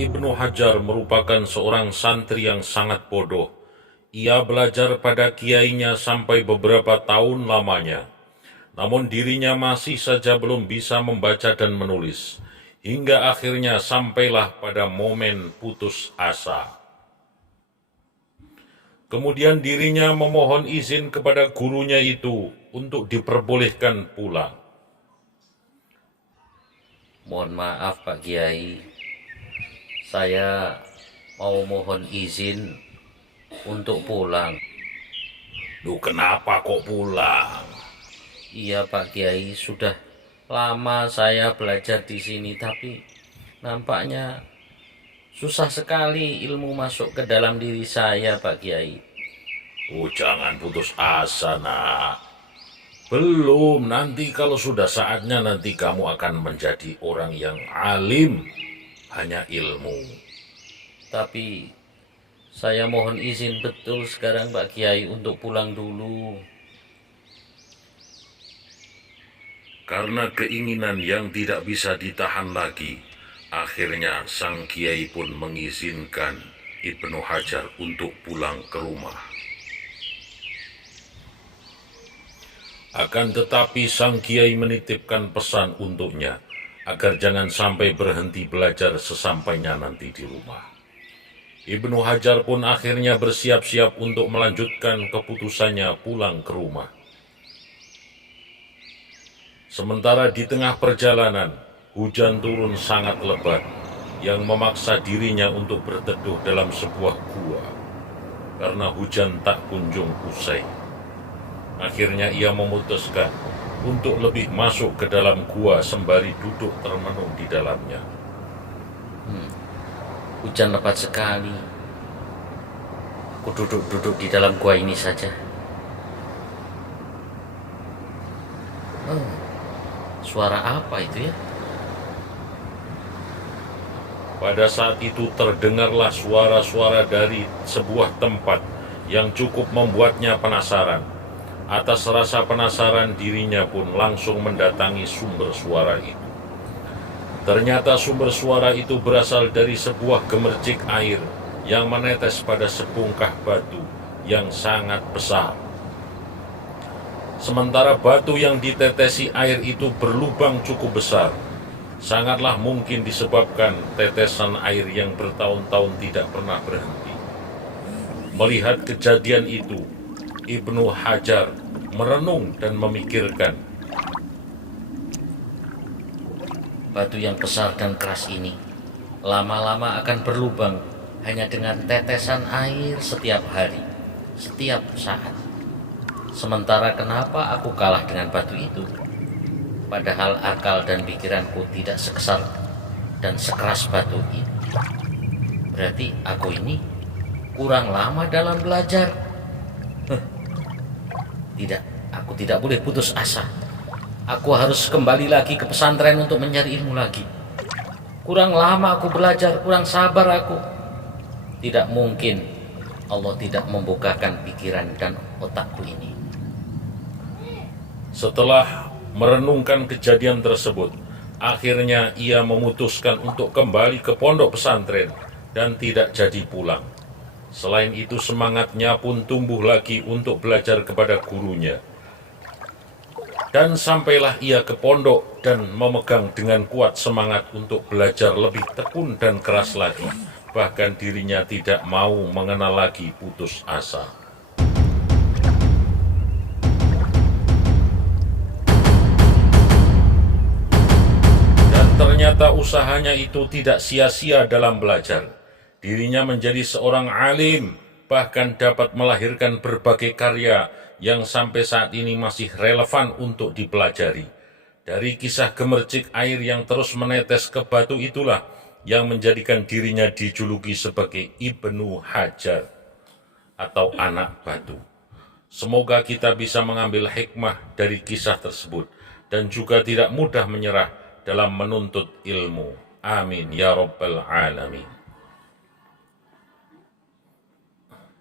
Ibnu Hajar merupakan seorang santri yang sangat bodoh. Ia belajar pada kiainya sampai beberapa tahun lamanya. Namun dirinya masih saja belum bisa membaca dan menulis. Hingga akhirnya sampailah pada momen putus asa. Kemudian dirinya memohon izin kepada gurunya itu untuk diperbolehkan pulang. Mohon maaf Pak Kiai, saya mau mohon izin untuk pulang. Duh, kenapa kok pulang? Iya Pak Kiai, sudah lama saya belajar di sini, tapi nampaknya susah sekali ilmu masuk ke dalam diri saya Pak Kiai. Oh, jangan putus asa, nak. Belum, nanti kalau sudah saatnya nanti kamu akan menjadi orang yang alim, hanya ilmu. Tapi saya mohon izin betul sekarang Pak Kiai untuk pulang dulu. Karena keinginan yang tidak bisa ditahan lagi, akhirnya sang kiai pun mengizinkan Ibnu Hajar untuk pulang ke rumah. Akan tetapi sang kiai menitipkan pesan untuknya, agar jangan sampai berhenti belajar sesampainya nanti di rumah. Ibnu Hajar pun akhirnya bersiap-siap untuk melanjutkan keputusannya pulang ke rumah. Sementara di tengah perjalanan, hujan turun sangat lebat, yang memaksa dirinya untuk berteduh dalam sebuah gua, karena hujan tak kunjung usai. Akhirnya ia memutuskan untuk lebih masuk ke dalam gua sembari duduk termenung di dalamnya. Hujan lebat sekali. Aku duduk-duduk di dalam gua ini saja. Suara apa itu ya? Pada saat itu terdengarlah suara-suara dari sebuah tempat yang cukup membuatnya penasaran. Atas rasa penasaran dirinya pun langsung mendatangi sumber suara itu. Ternyata sumber suara itu berasal dari sebuah gemercik air yang menetes pada sebongkah batu yang sangat besar. Sementara batu yang ditetesi air itu berlubang cukup besar, sangatlah mungkin disebabkan tetesan air yang bertahun-tahun tidak pernah berhenti. Melihat kejadian itu, Ibnu Hajar merenung dan memikirkan. Batu yang besar dan keras ini lama-lama akan berlubang hanya dengan tetesan air setiap hari, setiap saat. Sementara kenapa aku kalah dengan batu itu? Padahal akal dan pikiranku tidak sekesar dan sekeras batu itu. Berarti aku ini kurang lama dalam belajar. Tidak, aku tidak boleh putus asa. Aku harus kembali lagi ke pesantren untuk mencari ilmu lagi. Kurang lama aku belajar, kurang sabar aku. Tidak mungkin Allah tidak membukakan pikiran dan otakku ini. Setelah merenungkan kejadian tersebut, akhirnya ia memutuskan untuk kembali ke pondok pesantren dan tidak jadi pulang. Selain itu semangatnya pun tumbuh lagi untuk belajar kepada gurunya. Dan sampailah ia ke pondok dan memegang dengan kuat semangat untuk belajar lebih tekun dan keras lagi. Bahkan dirinya tidak mau mengenal lagi putus asa. Dan ternyata usahanya itu tidak sia-sia dalam belajar. Dirinya menjadi seorang alim, bahkan dapat melahirkan berbagai karya yang sampai saat ini masih relevan untuk dipelajari. Dari kisah gemercik air yang terus menetes ke batu itulah yang menjadikan dirinya dijuluki sebagai Ibnu Hajar atau anak batu. Semoga kita bisa mengambil hikmah dari kisah tersebut dan juga tidak mudah menyerah dalam menuntut ilmu. Amin ya rabbal alamin.